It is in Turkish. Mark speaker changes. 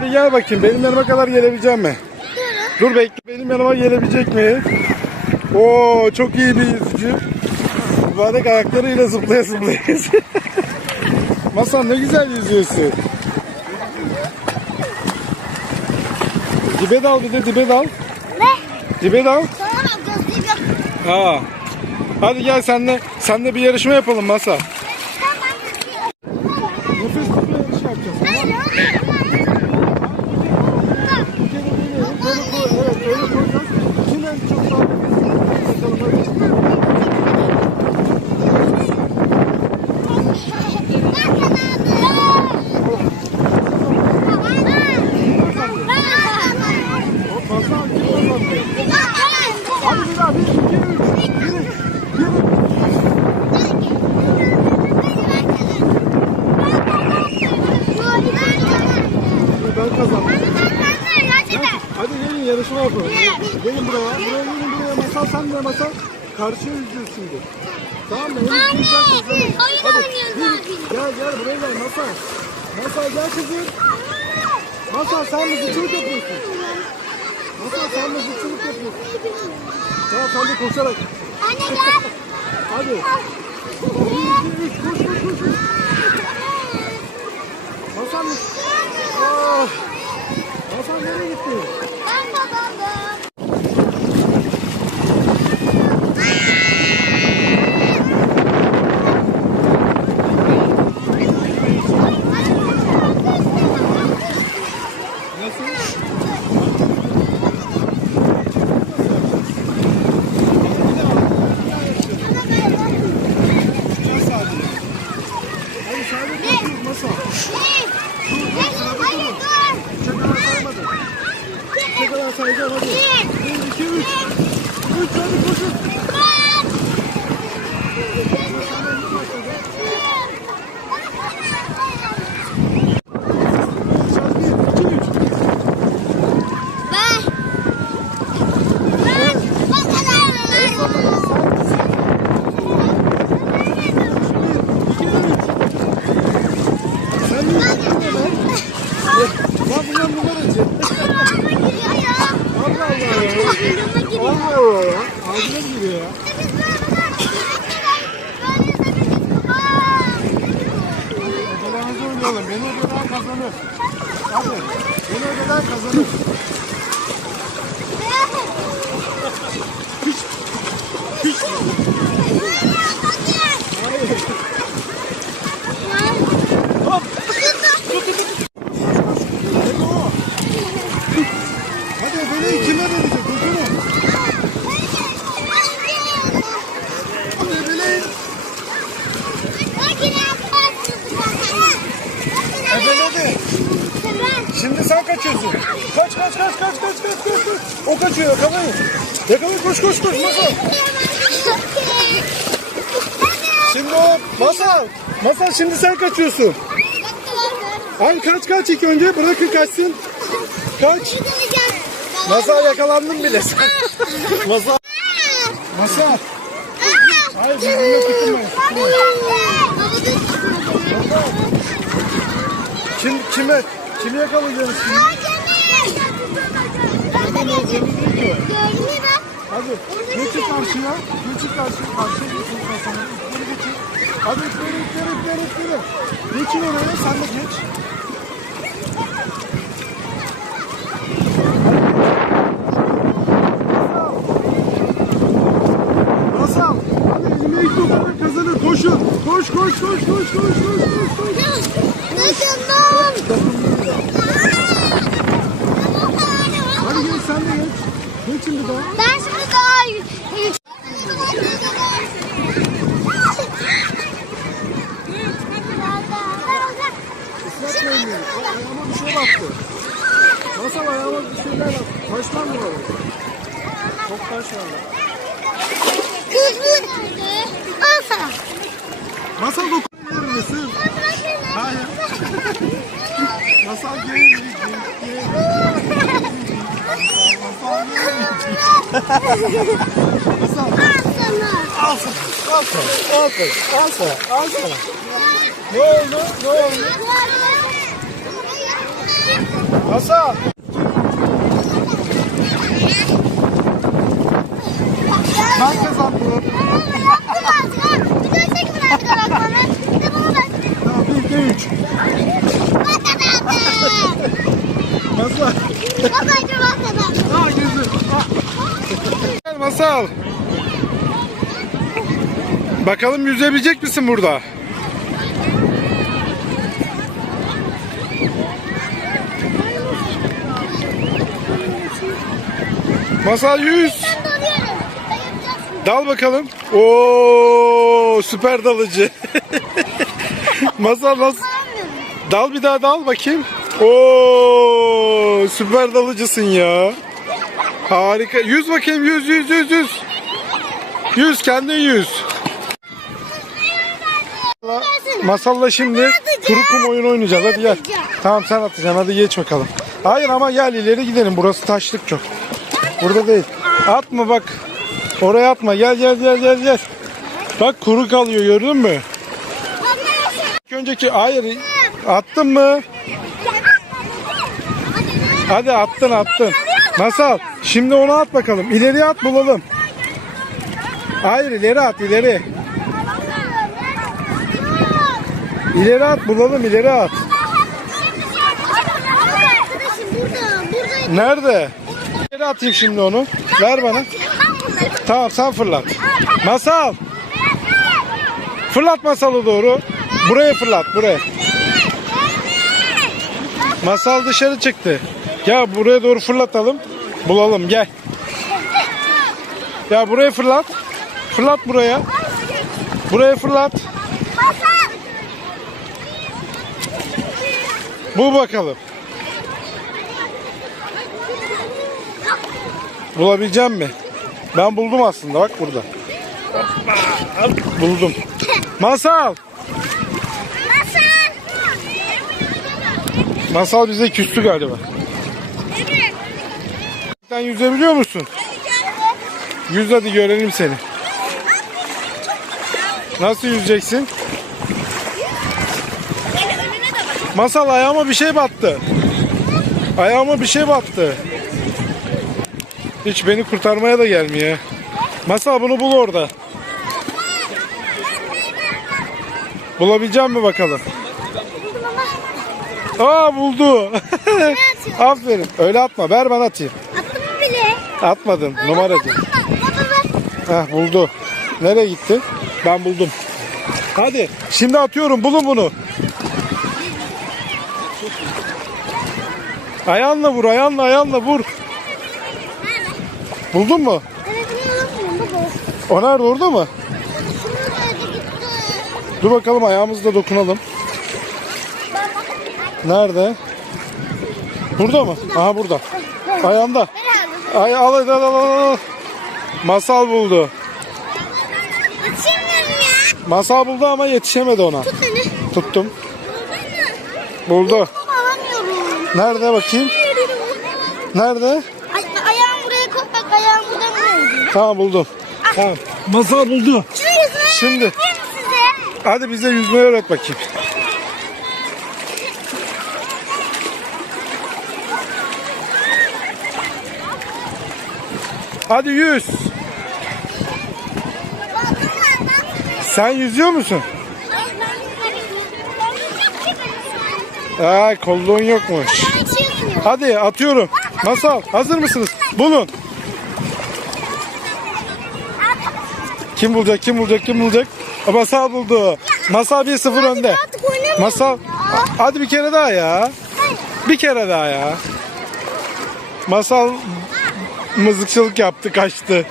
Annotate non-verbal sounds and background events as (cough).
Speaker 1: Hadi gel bakayım benim yanıma kadar gelebilecek mi? Dur bekle benim yanıma gelebilecek mi? Oo çok iyi bir yüzücü. Mübarek ayaklarıyla zıplaya zıplaya. (laughs) Masal ne güzel yüzüyorsun. Dibe dal bir de dibe dal.
Speaker 2: Ne?
Speaker 1: Dibe dal.
Speaker 2: Yok.
Speaker 1: Ha. Hadi gel senle senle bir yarışma yapalım Masa. Nefes tutma yarışı yapacağız.
Speaker 2: Hayır, hayır.
Speaker 1: Bir kere deneyelim. Böyle koy. Evet öyle koyacağız. Kim en çok daha bakalım hadi. Hop Masa kim kazandı? Hadi bir daha. Bir, iki, üç. Yürü. Yürü. Ben kazandım. Hadi yapalım. Gelin buraya. Buraya gelin buraya. Masal sen de masal. Karşıya yüzüyorsun şimdi. Tamam mı?
Speaker 2: Anne, oyun oynuyoruz abi.
Speaker 1: Gel gel buraya gel masal. Masal gel kızım. Masal sen mızıkçılık yapıyorsun. Masal sen mızıkçılık yapıyorsun. Tamam sen de koşarak.
Speaker 2: Anne gel.
Speaker 1: Hadi. Koş koş koş. koş. Masal mı? Ah. Masal nereye gitti?
Speaker 2: Ben kazandım.
Speaker 1: Nasıl? Hadi sadece koşuyoruz masa.
Speaker 2: Hayır dur.
Speaker 1: Üçe kadar saymadım. Üçe kadar sayacağım hadi. Bir, iki, üç. Üç hadi koşun. Hadi bir, iki, üç.
Speaker 2: Ben. Ben. Ben kazandım.
Speaker 1: Sen mi yaptın lan? Lan bunlar numaracı. Allah Allah ya. Allah Allah ya. Ağzına giriyor ya. Oynayalım. Beni ödeden kazanır. Hadi. Beni ödeden kazanır. Hayır. Hop. Hadi o. Hadi ödeneyi kime verecek? Ödene. Hadi ödeneyin. Ebeledi. Şimdi sen kaçıyorsun. Kaç kaç kaç kaç kaç kaç kaç. kaç. O kaçıyor yakalayın. Yakalayın koş koş koş masal. Şimdi o masal. Masal şimdi sen kaçıyorsun. Ay kaç kaç ilk önce bırakın kaçsın. Kaç. Masal yakalandın bile sen. Masal. Masal. Hayır birbirine tutunmayın. Kim kime? Kimi yakalayacaksın şimdi? Hadi geçin karşıya. Geçin karşıya. Karşıya geçin sana. İtleri geçin. Hadi itleri itleri itleri itleri. Geçin oraya sen de geç. Masal. Hadi elime ilk dokunan kazanır. Koşun. Koş koş koş koş koş koş koş koş. Hadi geç sen de geç. Geç şimdi daha.
Speaker 2: Ben şimdi daha yük.
Speaker 1: Islatmayın beni. Ay, ayağıma bir şey battı. Masal ayağıma bir şeyler battı. Taşlar mı var? Çok taş var lan.
Speaker 2: Al sana.
Speaker 1: Masal dokunabilir misin? Hayır. Masal geri. Masal geri Masal.
Speaker 2: Al sana.
Speaker 1: Al sana. Al sana. Al sana. Al sana. Ne oldu? Ne oldu? Masal. Ben kazandım.
Speaker 2: Bir de çekin birazcık bırakmanı. Bir de bunu da.
Speaker 1: Tamam, bir, iki, üç.
Speaker 2: Ben kazandım.
Speaker 1: Masal.
Speaker 2: Ben kazandım.
Speaker 1: Aa. Gel Masal. Bakalım yüzebilecek misin burada? Masal yüz. Dal bakalım. Oo süper dalıcı. (laughs) Masal nasıl? Dal bir daha dal bakayım. Oo süper dalıcısın ya. Harika. Yüz bakayım yüz yüz yüz yüz. Yüz kendin yüz. Masalla şimdi kuru kum oyunu oynayacağız. Hadi gel. Tamam sen atacaksın. Hadi geç bakalım. Hayır ama gel ileri gidelim. Burası taşlık çok. Burada değil. Atma bak. Oraya atma. Gel gel gel gel gel. Bak kuru kalıyor gördün mü? Önceki hayır attın mı? Hadi attın attın. Masal şimdi onu at bakalım. İleri at bulalım. Hayır ileri at ileri. İleri at bulalım ileri at. Nerede? İleri atayım şimdi onu. Ver bana. Tamam sen fırlat. Masal. Fırlat masalı doğru. Buraya fırlat buraya. Masal dışarı çıktı. Ya buraya doğru fırlatalım. Bulalım gel. Ya buraya fırlat. Fırlat buraya. Buraya fırlat. Bul bakalım. Bulabileceğim mi? Ben buldum aslında bak burada. Buldum. Masal. Masal bize küstü galiba. Sen yüzebiliyor musun? Yüz hadi görelim seni. Nasıl yüzeceksin? Masal ayağıma bir şey battı. Ayağıma bir şey battı. Hiç beni kurtarmaya da gelmiyor. Masal bunu bul orada. Bulabileceğim mi bakalım? Aa buldu. (laughs) Aferin. Öyle atma. Ver bana atayım. Atmadın. Numaracı. Heh, buldu. Nereye gitti? Ben buldum. Hadi. Şimdi atıyorum. Bulun bunu. Ayağınla vur. Ayağınla ayağınla vur. Buldun mu?
Speaker 2: Evet.
Speaker 1: O nerede? Orada mı? Dur bakalım ayağımızla dokunalım. Nerede? Burada mı? Aha burada. Ayağında. Ay al al al al, al. Masal buldu.
Speaker 2: Açamıyorum ya.
Speaker 1: Masal buldu ama yetişemedi ona.
Speaker 2: Tut beni.
Speaker 1: Tuttum. Buldu.
Speaker 2: Alamıyorum.
Speaker 1: Nerede bakayım? Nerede?
Speaker 2: Ay, ayağım buraya koy bak ayağım buradan buraya.
Speaker 1: Tamam buldum. Tamam. Masal buldu.
Speaker 2: Yüzüme
Speaker 1: Şimdi.
Speaker 2: size.
Speaker 1: Hadi bize yüzmeyi öğret bakayım. Hadi yüz. Sen yüzüyor musun? Aa, kolluğun yokmuş. Hadi atıyorum. Masal hazır mısınız? Bulun. Kim bulacak kim bulacak kim bulacak? Masal buldu. Masal 1-0 önde. Masal hadi bir kere daha ya. Bir kere daha ya. Masal mızıkçılık yaptı kaçtı.